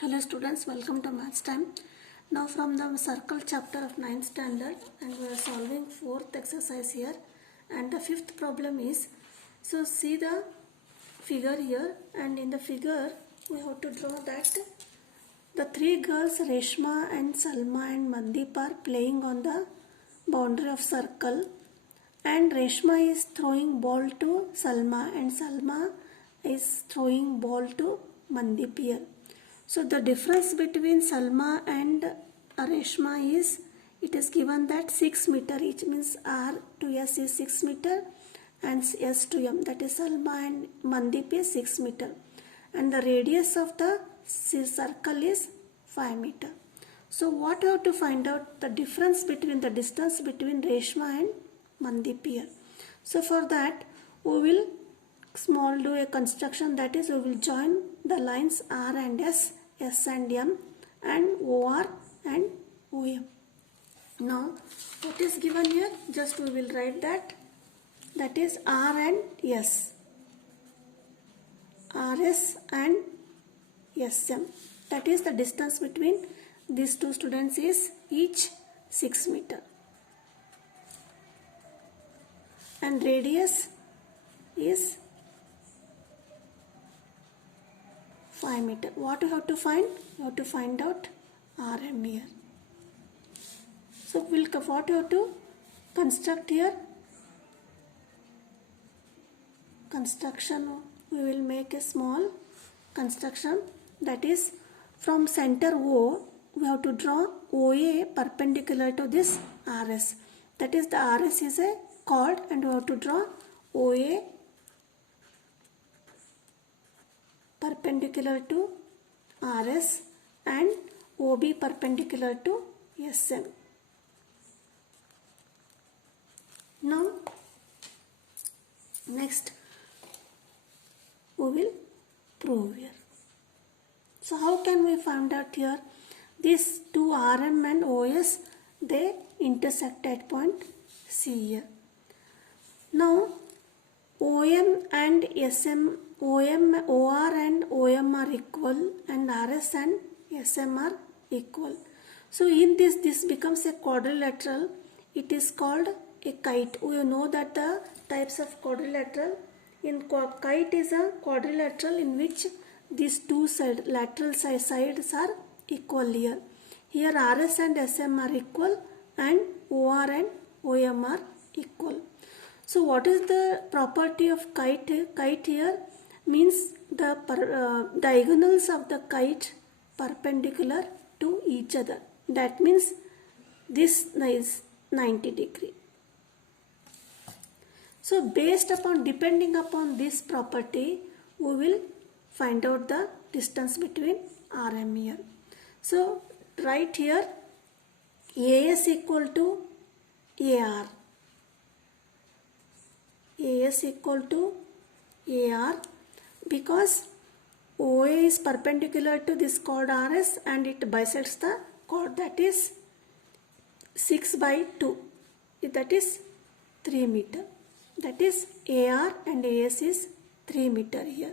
Hello students, welcome to Maths Time. Now from the circle chapter of 9th standard, and we are solving 4th exercise here, and the 5th problem is, so see the figure here, and in the figure we have to draw that the three girls Reshma and Salma and Mandeep are playing on the boundary of circle, and Reshma is throwing ball to Salma and Salma is throwing ball to Mandeep here. So the difference between Salma and Reshma is, it is given that 6 meter each, means R to S is 6 meter and S to M, that is Salma and Mandeep is 6 meter, and the radius of the circle is 5 meter. So what you have to find out the difference between the distance between Reshma and Mandeep here. So for that we will do a construction, that is we will join the lines R and S, S and M, and OR and OM. Now what is given here, just we will write that is R and S, RS and SM, that is the distance between these two students is each 6 meter, and radius is 5 meter. What you have to find? You have to find out RM here. So what you have to construct here? Construction, we will make a small construction, that is from center O we have to draw OA perpendicular to this RS, that is the RS is a chord, and we have to draw OA perpendicular to RS and OB perpendicular to SM. Now next we will prove here. So how can we find out here? These two RM and OS, they intersect at point C here. Now OM and SM, OR and OM are equal, and RS and SM are equal. So in this becomes a quadrilateral. It is called a kite. We know that the types of quadrilateral. In kite is a quadrilateral in which these two lateral sides are equal here. Here RS and SM are equal, and OR and OM are equal. So what is the property of kite? Kite here means the diagonals of the kite perpendicular to each other. That means this is 90 degree. So depending upon this property, we will find out the distance between RM here. So write here AS equal to AR. AS equal to AR, because OA is perpendicular to this chord RS and it bisects the chord, that is 6 by 2, that is 3 meter. That is AR and AS is 3 meter here,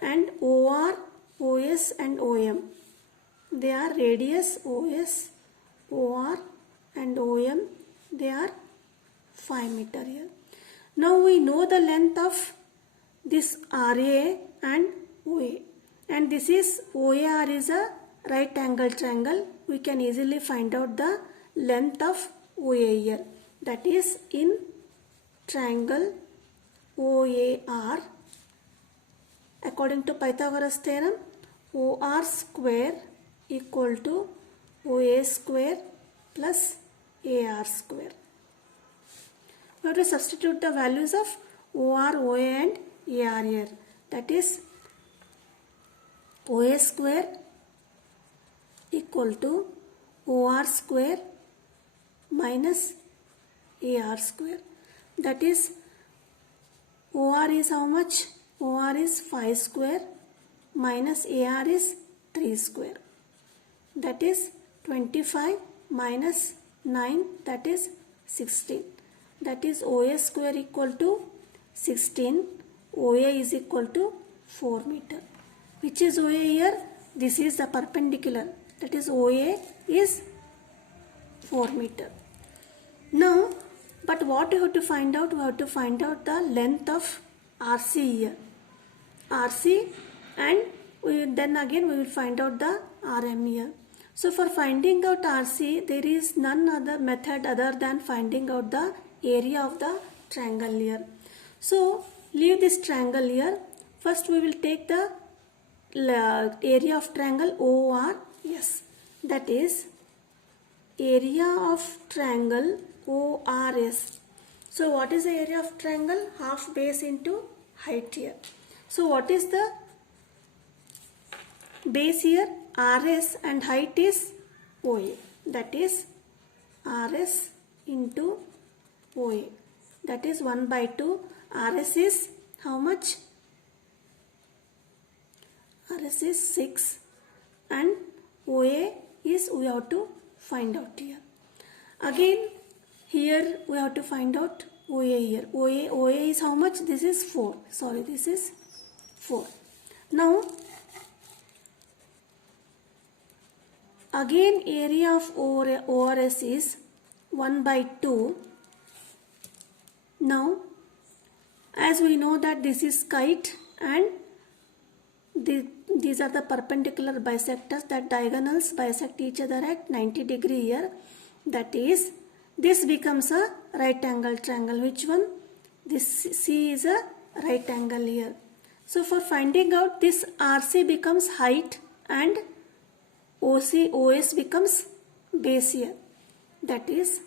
and OR, OS and OM, they are radius OS, OR and OM, they are 5 meter here. Now we know the length of this RA and OA, and this is OAR is a right angle triangle. We can easily find out the length of OA here, that is in triangle OAR, according to Pythagoras theorem, OR square equal to OA square plus AR square. We have to substitute the values of OR, OA and AR here. That is OA square equal to OR square minus AR square. That is OR is how much? OR is 5 square minus AR is 3 square. That is 25 minus 9, that is 16. That is OA square equal to 16. OA is equal to 4 meter. Which is OA here? this is the perpendicular, that is OA is 4 meter. Now, but what we have to find out? We have to find out the length of RC here. RC, and then again we will find out the RM here. So for finding out RC, there is none other method other than finding out the area of the triangle here. So leave this triangle here. First we will take the area of triangle ORS, that is area of triangle ORS. So what is the area of triangle? Half base into height here. So what is the base here? RS, and height is OA, that is RS into OA, that is 1 by 2. RS is how much? RS is 6, and OA is, we have to find out here. Again here we have to find out OA here. OA is how much? This is 4. Sorry, this is 4. Now again area of ORS is 1 by 2. Now as we know that this is kite, and these are the perpendicular bisectors, that diagonals bisect each other at 90 degree here. That is, this becomes a right angle triangle. Which one? This C is a right angle here. So for finding out this, RC becomes height and OS becomes base here. That is,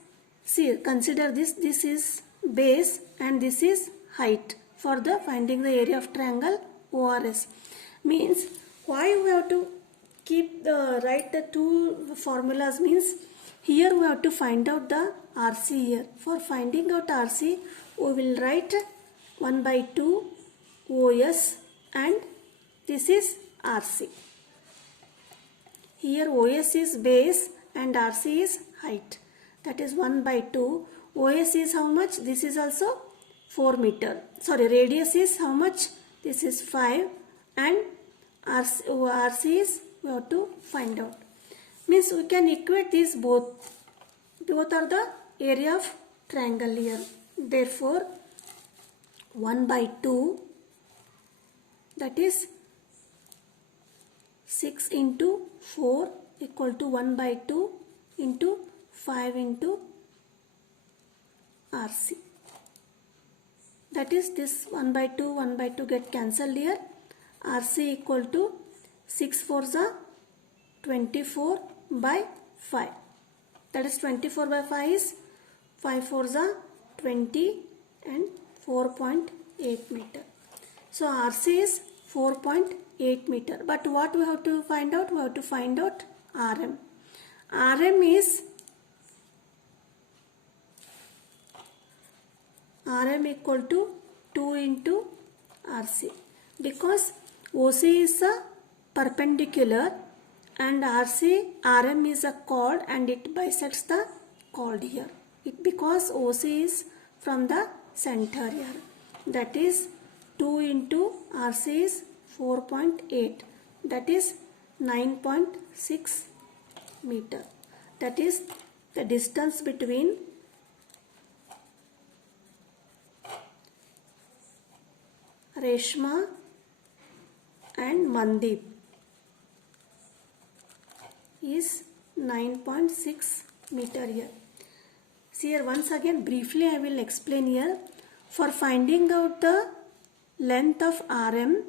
see, consider this is base and this is height for the finding the area of triangle ORS. Means why we have to keep write the two formulas means here we have to find out the RC here. For finding out RC, we will write 1 by 2 OS, and this is RC. Here OS is base and RC is height. That is 1 by 2. OS is how much? This is also 4 meter. Sorry, radius is how much? This is 5, and RC is, we have to find out. Means we can equate these both. Both are the area of triangle here. Therefore 1 by 2, that is 6 into 4 equal to 1 by 2 into 5 into RC. That is, this 1 by 2 get cancelled here. RC equal to 6 4s are 24 by 5. That is 24 by 5 is 5 4s are 20 and 4.8 meter. So RC is 4.8 meter. But what we have to find out? We have to find out RM. RM is equal to 2 into RC, because OC is a perpendicular and RM is a chord and it bisects the chord here. Because OC is from the center here. That is 2 into RC is 4.8. That is 9.6 meter. That is the distance between Reshma and Mandeep is 9.6 meter here. See here, once again briefly I will explain here. For finding out the length of RM,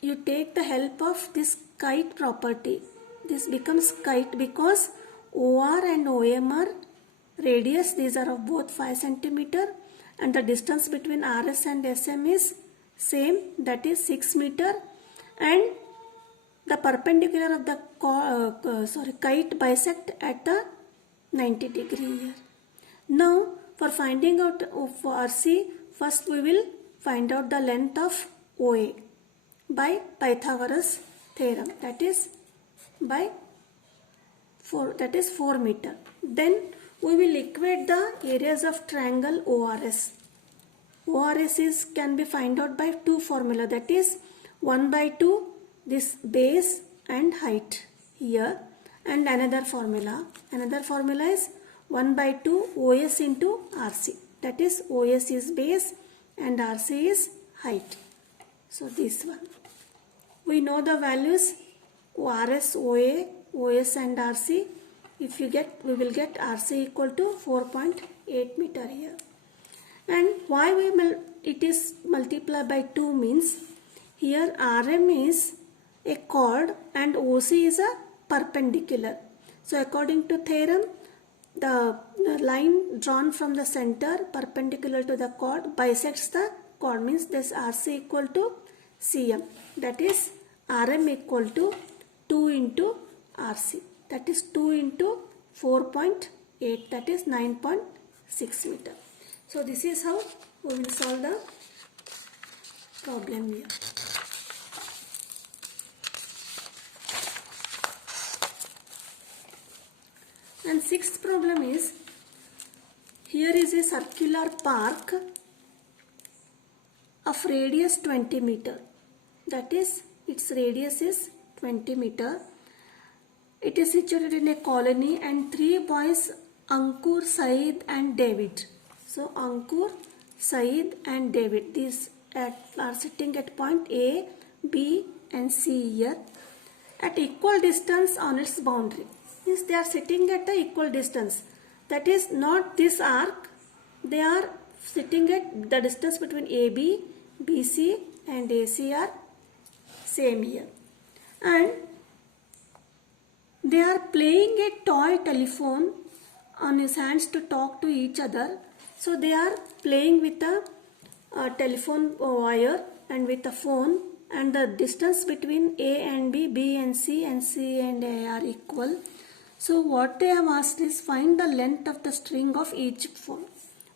you take the help of this kite property. This becomes kite because OR and OM are radius. These are of both 5 centimeter, and the distance between RS and SM is same, that is 6 meter, and the perpendicular of the kite bisect at the 90 degree here. Now for finding out of RC, first we will find out the length of OA by Pythagoras theorem, that is by 4 meter. Then we will equate the areas of triangle ORS. ORS can be found out by two formula, that is 1 by 2 this base and height here, and another formula is 1 by 2 OS into RC, that is OS is base and RC is height. So this one, we know the values RS, OA, OS and RC. If you get, we will get RC equal to 4.8 meter here. And why it is multiplied by 2 means, here RM is a chord and OC is a perpendicular. So according to theorem, the line drawn from the center perpendicular to the chord bisects the chord, means this RC equal to CM, that is RM equal to 2 into RC, that is 2 into 4.8, that is 9.6 meter. So this is how we will solve the problem here. And sixth problem is, here is a circular park of radius 20 meter, that is its radius is 20 meter. It is situated in a colony and 3 boys, Ankur, Saeed and David. So Ankur, Saeed and David, these are sitting at point A, B and C here at equal distance on its boundary. Means they are sitting at the equal distance, that is not this arc, they are sitting at the distance between AB, BC and AC are same here, and they are playing a toy telephone on his hands to talk to each other. So they are playing with a telephone wire and with a phone, and the distance between A and B, B and C and A are equal. So what they have asked is, find the length of the string of each phone.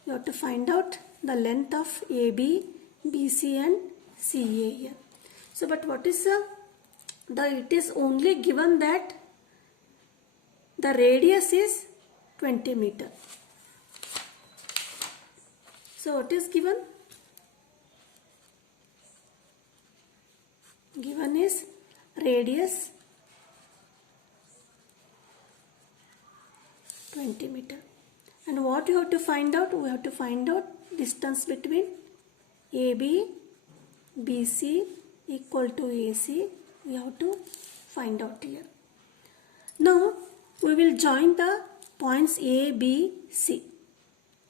You have to find out the length of AB, BC and CA here. So but what is it is only given that the radius is 20 meter. So what is given? Given is radius 20 meter. And what you have to find out? We have to find out distance between AB, BC equal to AC. We have to find out here. Now we will join the points A, B, C.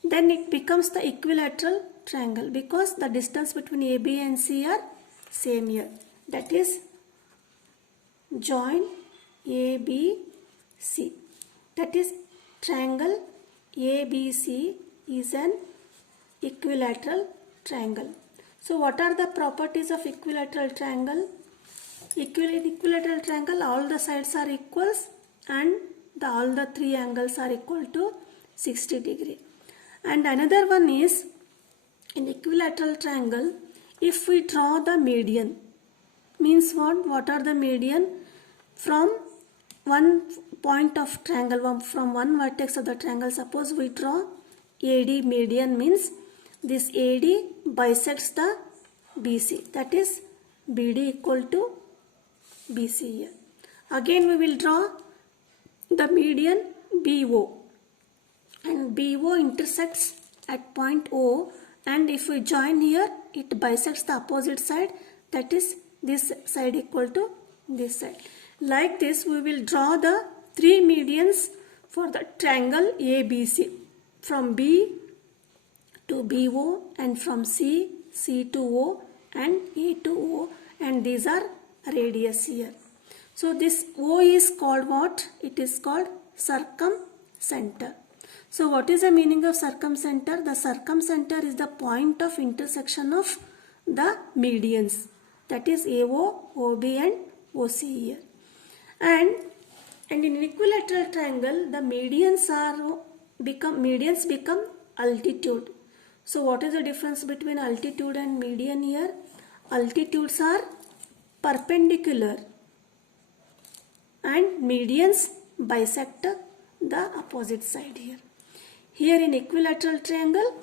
Then it becomes the equilateral triangle because the distance between A, B and C are same here. That is, join A, B, C. That is, triangle ABC is an equilateral triangle. So what are the properties of equilateral triangle? In equilateral triangle, all the sides are equals and all the three angles are equal to 60 degree. And another one is, in equilateral triangle, if we draw the median, means what? What are the median? From one point of triangle, from one vertex of the triangle, suppose we draw AD median, means this AD bisects the BC, that is BD equal to BC here. Again we will draw the median BO, and BO intersects at point O, and if we join here, it bisects the opposite side, that is this side equal to this side. Like this, we will draw the three medians for the triangle ABC, from B to BO and from C to O and A to O, and these are radius here. So this O is called what? It is called circumcenter. So what is the meaning of circumcenter? The circumcenter is the point of intersection of the medians, that is AO, OB and OC here. And in equilateral triangle, the medians become altitude. So what is the difference between altitude and median here? Altitudes are perpendicular and medians bisect the opposite side here. Here in equilateral triangle,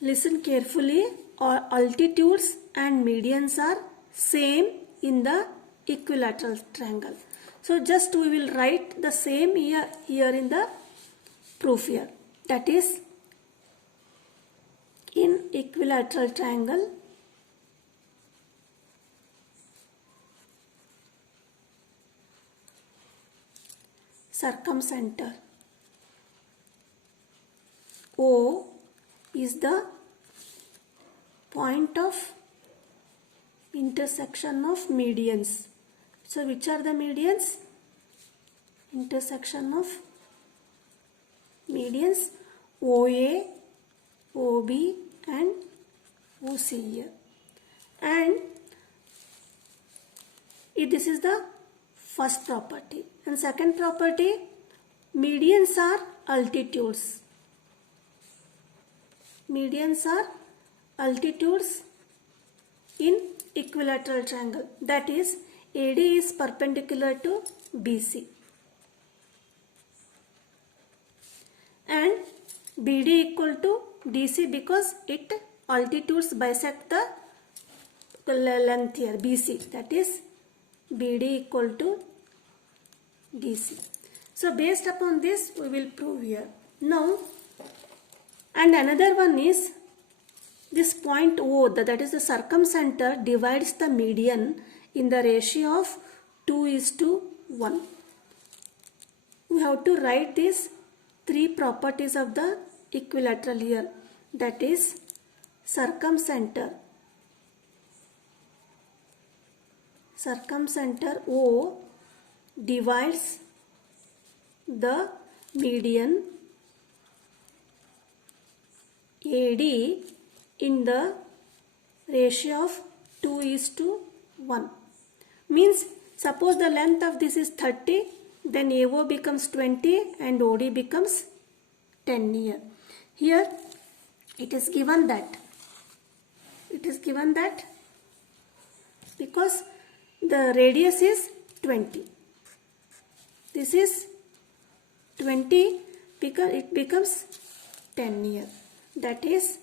listen carefully, altitudes and medians are same in the equilateral triangle. So just we will write the same here in the proof here. That is, in equilateral triangle, circumcenter O is the point of intersection of medians. So which are the medians? Intersection of medians OA, OB and OC here. And this is the first property. And second property, medians are altitudes. Medians are altitudes in equilateral triangle. That is, AD is perpendicular to BC. And BD equal to DC because it altitudes bisect the length here, BC. That is, BD equal to DC. So based upon this, we will prove here. Now, and another one is this point O, that is the circumcenter, divides the median in the ratio of 2:1. We have to write these three properties of the equilateral here. That is, circumcenter O divides the median AD in the ratio of 2:1. Means, suppose the length of this is 30, then AO becomes 20 and OD becomes 10 here. Here it is given that. Because the radius is 20. This is 20 because it becomes 10 here. That is,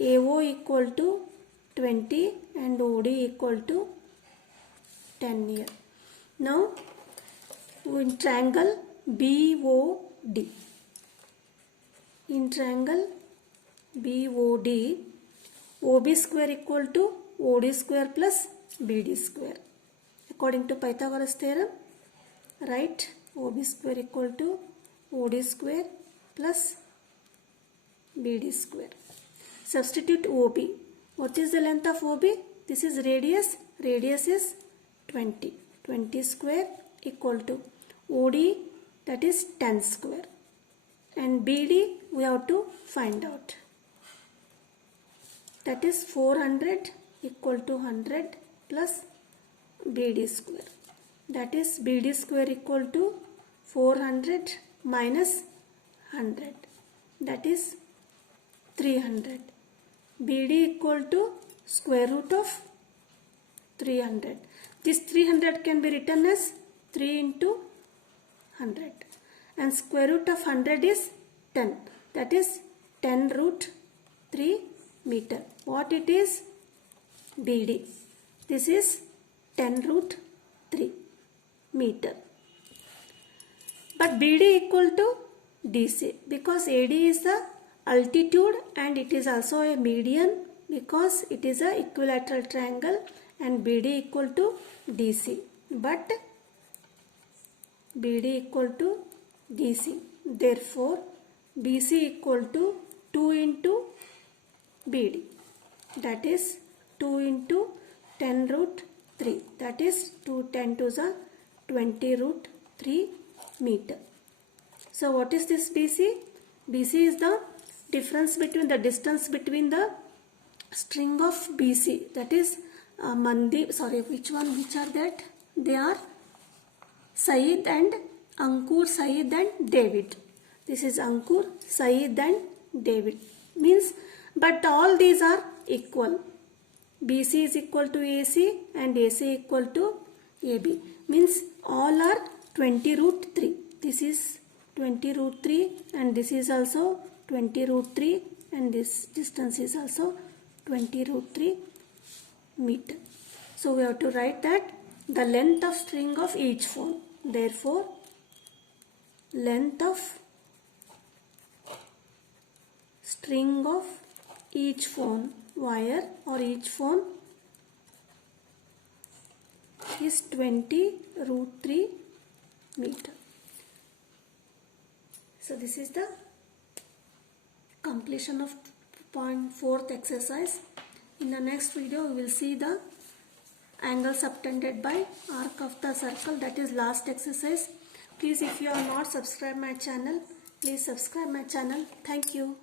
AO equal to 20 and OD equal to 10 here. Now, in triangle BOD. In triangle BOD, OB square equal to OD square plus BD square. According to Pythagoras theorem, write OB square equal to OD square plus BD square. Substitute OB. What is the length of OB? This is radius. Radius is 20. 20 square equal to OD, that is 10 square. And BD we have to find out. That is 400 equal to 100 plus BD square. That is, BD square equal to 400 minus 100. That is 300. BD equal to square root of 300. This 300 can be written as 3 into 100. And square root of 100 is 10. That is 10 root 3 meter. What it is? BD. This is 10 root 3 meter. But BD equal to DC because AD is the altitude and it is also a median because it is a equilateral triangle, and BD equal to DC. But BD equal to DC. Therefore, BC equal to 2 into BD. That is 2 into 10 root 3. That is 2 10 to the 20 root 3 meter. So what is this BC? BC is the difference between the distance between the string of BC. That is which are that? They are Saeed and Ankur, Saeed and David. This is Ankur, Saeed and David. Means, but all these are equal. BC is equal to AC and AC equal to AB. Means all are 20 root 3. This is 20 root 3 and this is also 20 root 3 and this distance is also 20 root 3 meter. So we have to write that the length of string of each phone. Therefore, length of string of each phone wire or each phone is 20 root 3 meter. So this is the completion of fourth exercise. In the next video we will see the angle subtended by arc of the circle, that is last exercise. Please, if you are not subscribed my channel, please subscribe my channel. Thank you.